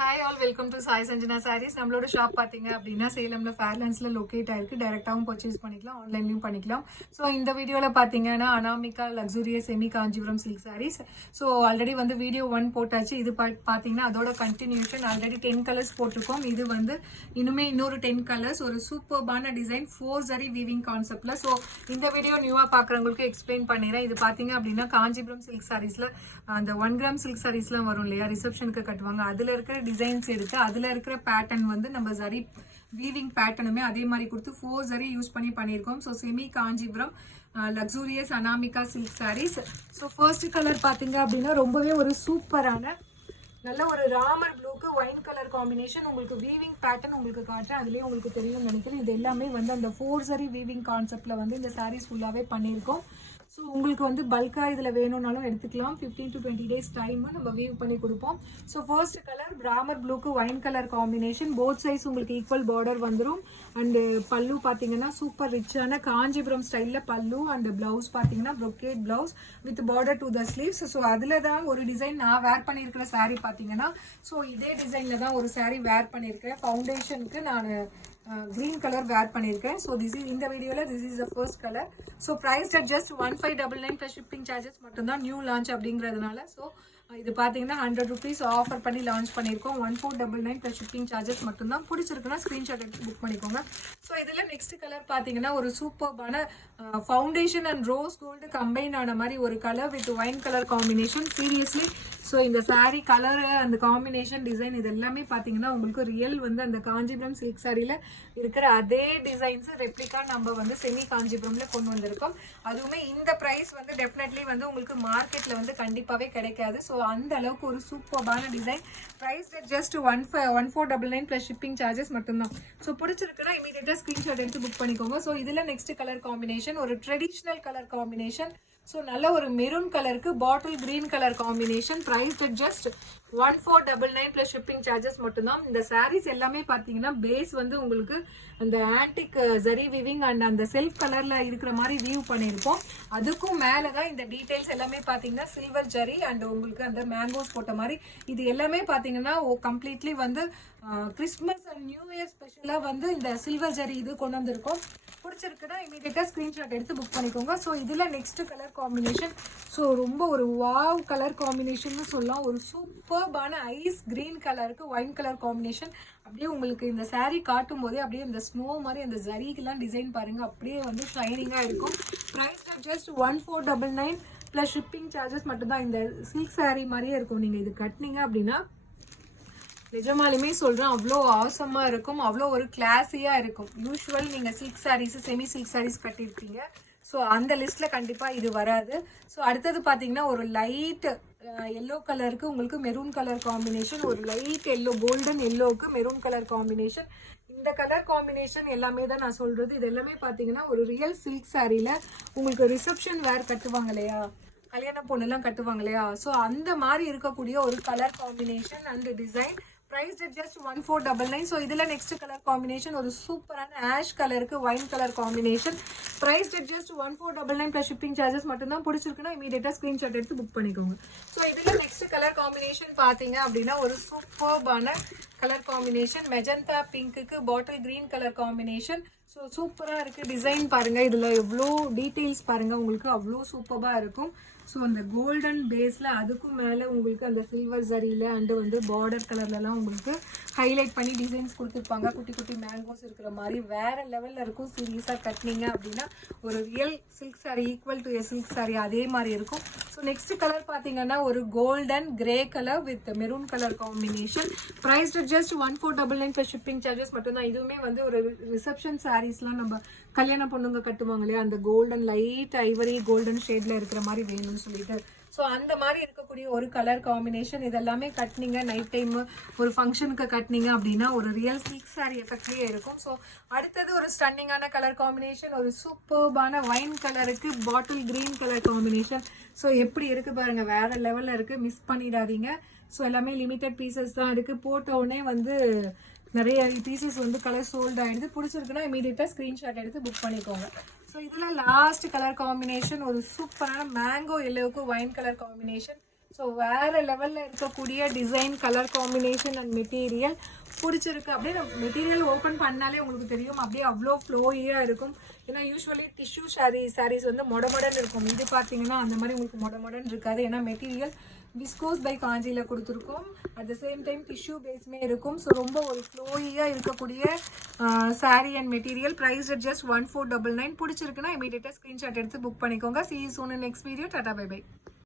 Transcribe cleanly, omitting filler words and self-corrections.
Hi all, welcome to Sai Sanjana sarees. நம்மளோட shop பார்த்தீங்க அப்படின்னா சேலம்ல ஃபேர்லாண்ட்ஸில் லொக்கேட் ஆயிருக்கு. டைரெக்டாகவும் பர்ச்சேஸ் பண்ணிக்கலாம், ஆன்லைன்லையும் பண்ணிக்கலாம். ஸோ இந்த வீடியோவில் பார்த்தீங்கன்னா Anamika luxurious semi Kanchipuram silk sarees. So already வந்து வீடியோ 1 போட்டாச்சு. இது பார்த்தீங்கன்னா அதோட கண்டினியூஷன். ஆல்ரெடி 10 கலர்ஸ் போட்டிருக்கோம். இது வந்து இன்னொரு 10 கலர்ஸ், ஒரு சூப்பர்பான டிசைன் 4 ஜரி வீவிங் கான்செப்ட்ல. ஸோ இந்த வீடியோ நியூவாக பார்க்குறவங்களுக்கு எக்ஸ்பிளைன் பண்ணிடுறேன். இது பார்த்தீங்க அப்படின்னா காஞ்சிபுரம் சில்க் சாரீஸில் அந்த 1 கிராம் சில்க் சாரீஸ்லாம் வரும் இல்லையா, ரிசப்ஷனுக்கு கட்டுவாங்க. அதில் இருக்கிற டிசைன்ஸ் எடுத்து அதில் இருக்கிற பேட்டர்ன் வந்து நம்ம ஜரி வீவிங் பேட்டர்னுமே அதே மாதிரி கொடுத்து 4 ஜரி யூஸ் பண்ணி பண்ணியிருக்கோம். So semi Kanchipuram luxurious Anamika silk sarees. So first colour பார்த்தீங்க அப்படின்னா ரொம்பவே ஒரு சூப்பரான நல்ல ஒரு ராமர் ப்ளூக்கு ஒயின் கலர் காம்பினேஷன். உங்களுக்கு வீவிங் பேட்டர்ன் உங்களுக்கு காட்டுறேன், அதுலேயே உங்களுக்கு தெரியும் நினைக்கிறேன். இது எல்லாமே வந்து அந்த 4 ஜரி வீவிங் கான்செப்டில் வந்து இந்த சாரீஸ் ஃபுல்லாகவே பண்ணியிருக்கோம். ஸோ உங்களுக்கு வந்து பல்காக இதில் வேணும்னாலும் எடுத்துக்கலாம். 15 to 20 days டைம் நம்ம வீவ் பண்ணி கொடுப்போம். ஸோ ஃபர்ஸ்ட் கலர் ராமர் ப்ளூக்கு ஒயின் கலர் காம்பினேஷன். போத் சைஸ் உங்களுக்கு ஈக்குவல் பார்டர் வந்துடும். அண்டு பல்லு பார்த்தீங்கன்னா சூப்பர் ரிச்சான காஞ்சிபுரம் ஸ்டைலில் பல்லு. அண்ட் பிளவுஸ் பார்த்தீங்கன்னா brocade blouse with border to the sleeves. So அதில் தான் ஒரு டிசைன் நான் வேர் பண்ணியிருக்கிற சாரீ பார்த்தீங்கன்னா, ஸோ இதே டிசைனில் தான் ஒரு சாரீ வேர் பண்ணியிருக்கேன். ஃபவுண்டேஷனுக்கு நான் கிரீன் கலர் வேர் பண்ணியிருக்கேன். ஸோ இந்த வீடியோவில் this is the first colour. So price at just 1599 plus shipping charges மட்டும்தான், நியூ லான்ச் அப்படிங்கிறதுனால. ஸோ இது பார்த்தீங்கன்னா 100 rupees ஆஃபர் பண்ணி லான்ச் பண்ணியிருக்கோம். 1499 ப்ளஸ் ஷிப்பிங் சார்ஜஸ் மட்டும்தான். பிடிச்சிருக்குன்னா ஸ்க்ரீன்ஷாட் எடுத்து புக் பண்ணிக்கோங்க. ஸோ இதில் நெக்ஸ்ட் கலர் பார்த்தீங்கன்னா ஒரு சூப்பர்பான foundation and rose gold combine ஆன மாதிரி ஒரு colour with wine colour combination. Seriously so இந்த சாரீ கலரு அந்த காம்பினேஷன் டிசைன் இது எல்லாமே பார்த்தீங்கன்னா உங்களுக்கு ரியல் வந்து அந்த காஞ்சிபுரம் சில்க் சாரியில் இருக்கிற அதே டிசைன்ஸ் ரெப்ளிகா நம்ம வந்து செமி காஞ்சிபுரம்ல கொண்டு வந்திருக்கோம். அதுவுமே இந்த ப்ரைஸ் வந்து டெஃபினெட்லி வந்து உங்களுக்கு மார்க்கெட்டில் வந்து கண்டிப்பாகவே கிடைக்காது. ஸோ அந்த அளவுக்கு ஒரு சூப்பர்பான design. Price just 1499 plus shipping charges மட்டும்தான். ஸோ பிடிச்சிருக்குன்னா இமீடியட்டாக ஸ்க்ரீன்ஷாட் எடுத்து புக் பண்ணிக்கோங்க. ஸோ இதில் நெக்ஸ்ட் கலர் காம்பினேஷன் ஒரு ட்ரெடிஷ்னல் கலர் காம்பினேஷன். ஸோ நல்ல ஒரு மெரூன் கலருக்கு bottle green colour combination. Price just 1499 plus shipping charges மட்டும்தான். இந்த சாரீஸ் எல்லாமே பார்த்தீங்கன்னா பேஸ் வந்து உங்களுக்கு அந்த ஆன்டிக் ஜரி வீவிங் அண்ட் அந்த செல்ஃப் கலர்ல இருக்கிற மாதிரி வீவ் பண்ணியிருப்போம். அதுக்கும் மேலே தான் இந்த டீடைல்ஸ் எல்லாமே பார்த்தீங்கன்னா சில்வர் ஜரி அண்ட் உங்களுக்கு அந்த மேங்கோஸ் போட்ட மாதிரி இது எல்லாமே பார்த்தீங்கன்னா கம்ப்ளீட்லி வந்து கிறிஸ்மஸ் அண்ட் நியூ இயர் ஸ்பெஷலாக வந்து இந்த சில்வர் ஜரி இது கொண்டு வந்திருக்கோம். பிடிச்சிருக்குன்னா இமீடியட்டாக ஸ்க்ரீன்ஷாட் எடுத்து புக் பண்ணிக்கோங்க. ஸோ இதில் நெக்ஸ்ட் கலர் காம்பினேஷன் ஸோ ரொம்ப ஒரு வாவ் கலர் காம்பினேஷன் சொல்லலாம். ஒரு சூப்பர்பான ஐஸ் கிரீன் கலருக்கு ஒயின் கலர் காம்பினேஷன். அப்படியே உங்களுக்கு இந்த சாரீ காட்டும் போதே அப்படியே இந்த ஸ்னோ மாதிரி அந்த ஜரிக்கெல்லாம் டிசைன் பாருங்கள், அப்படியே வந்து ஷைனிங்காக இருக்கும். Price just 1499 plus shipping charges மட்டும்தான். இந்த சில்க் சாரீ மாதிரியே இருக்கும். நீங்கள் இது கட்டினீங்க அப்படின்னா நிஜமாலுமே சொல்கிறேன் அவ்வளோ ஆசமாக இருக்கும், அவ்வளோ ஒரு கிளாஸியாக இருக்கும். யூஸ்வல் நீங்கள் silk saris semi silk saris கட்டியிருப்பீங்க. ஸோ அந்த லிஸ்ட்டில் கண்டிப்பாக இது வராது. ஸோ அடுத்தது பார்த்தீங்கன்னா ஒரு லைட் எல்லோ கலருக்கு உங்களுக்கு மெரூன் கலர் காம்பினேஷன். ஒரு லைட் எல்லோ கோல்டன் எல்லோவுக்கு மெரூன் கலர் காம்பினேஷன். இந்த கலர் காம்பினேஷன் எல்லாமே தான் நான் சொல்கிறது. இது எல்லாமே பார்த்தீங்கன்னா ஒரு ரியல் சில்க் சாரியில் உங்களுக்கு ரிசப்ஷன் வேர் கட்டுவாங்க இல்லையா, கல்யாண பொண்ணுலாம் கட்டுவாங்க இல்லையா, ஸோ அந்த மாதிரி இருக்கக்கூடிய ஒரு colour combination and design. Price just 1499. So இதில் நெக்ஸ்ட் கலர் காம்பினேஷன் ஒரு சூப்பரான ஆஷ் கலருக்கு wine colour combination. Price just 1499 plus shipping charges மட்டும்தான். பிடிச்சிருக்குன்னா இமீடியட்டாக ஸ்க்ரீன்ஷாட் எடுத்து புக் பண்ணிக்கோங்க. ஸோ இதில் நெக்ஸ்ட் கலர் காம்பினேஷன் பார்த்தீங்க அப்படின்னா ஒரு சூப்பர்பான கலர் காம்பினேஷன். மெஜந்தா பிங்க்குக்கு bottle green colour combination. So சூப்பராக இருக்குது. டிசைன் பாருங்கள், இதில் எவ்வளோ டீட்டெயில்ஸ் பாருங்கள், உங்களுக்கு அவ்வளோ சூப்பராக இருக்கும். ஸோ அந்த கோல்டன் பேஸில் அதுக்கும் மேலே உங்களுக்கு அந்த சில்வர் ஜரியில் அண்டு வந்து பார்டர் கலர்லலாம் உங்களுக்கு ஹைலைட் பண்ணி டிசைன்ஸ் கொடுத்துருப்பாங்க. குட்டி குட்டி மேங்கோஸ் இருக்கிற மாதிரி வேறு லெவலில் இருக்கும். சீரியஸாக கட்டினீங்க அப்படின்னா ஒரு real silk sari equal to a silk sari அதே மாதிரி இருக்கும். ஸோ நெக்ஸ்ட் கலர் பார்த்தீங்கன்னா ஒரு golden grey colour with maroon colour combination. Price just 1499 plus shipping charges மட்டும்தான். இதுவுமே வந்து ஒரு ரிசப்ஷன் சாரீஸ்லாம் நம்ம கல்யாண பொண்ணுங்க கட்டுவாங்க இல்லையா, அந்த கோல்டன் லைட் ஐவரி கோல்டன் ஷேடில் இருக்கிற மாதிரி வேணும்னு சொல்லிட்டு. ஸோ அந்த மாதிரி இருக்கக்கூடிய ஒரு கலர் காம்பினேஷன். இதெல்லாமே கட்டினீங்க நைட் டைம் ஒரு ஃபங்க்ஷனுக்கு கட்டினீங்க அப்படின்னா ஒரு ரியல் சில்க் சாரீ எஃபெக்ட்லேயே இருக்கும். ஸோ அடுத்தது ஒரு ஸ்டன்னிங்கான கலர் காம்பினேஷன். ஒரு சூப்பர்பான ஒயின் கலருக்கு bottle green colour combination. So எப்படி இருக்குது பாருங்கள், வேறு லெவலில் இருக்குது, மிஸ் பண்ணிடாதீங்க. ஸோ எல்லாமே லிமிட்டட் பீசஸ் தான் இருக்குது. போட்ட உடனே வந்து நிறைய பீசஸ் வந்து கலர் சோல்ட் ஆகிடுது. பிடிச்சிருக்குன்னா இமீடியட்டாக ஸ்க்ரீன்ஷாட் எடுத்து புக் பண்ணிக்கோங்க. ஸோ இதில் லாஸ்ட் கலர் காம்பினேஷன் ஒரு சூப்பரான மேங்கோ எல்லோவுக்கு ஒயின் கலர் காம்பினேஷன். ஸோ வேறு லெவலில் இருக்கக்கூடிய design, colour combination and material பிடிச்சிருக்கு. அப்படியே மெட்டீரியல் ஓப்பன் பண்ணாலே உங்களுக்கு தெரியும், அப்படியே அவ்வளோ ஃப்ளோயியாக இருக்கும். ஏன்னா யூஸ்வலி டிஷ்யூ சாரீஸ் வந்து மொடமொடன் இருக்கும். இது பார்த்தீங்கன்னா அந்த மாதிரி உங்களுக்கு மொடமொடன் இருக்காது. ஏன்னா மெட்டீரியல் விஸ்கோஸ் பை காஞ்சியில் கொடுத்துருக்கோம். At the same time tissue பேஸ்மே இருக்கும். ஸோ ரொம்ப ஒரு ஃப்ளோயியாக இருக்கக்கூடிய sari and material. Price just 1499. பிடிச்சிருக்குன்னா இமீடியட்டாக ஸ்க்ரீன்ஷாட் எடுத்து புக் பண்ணிக்கோங்க. See you soon in next video. Tata, bye bye.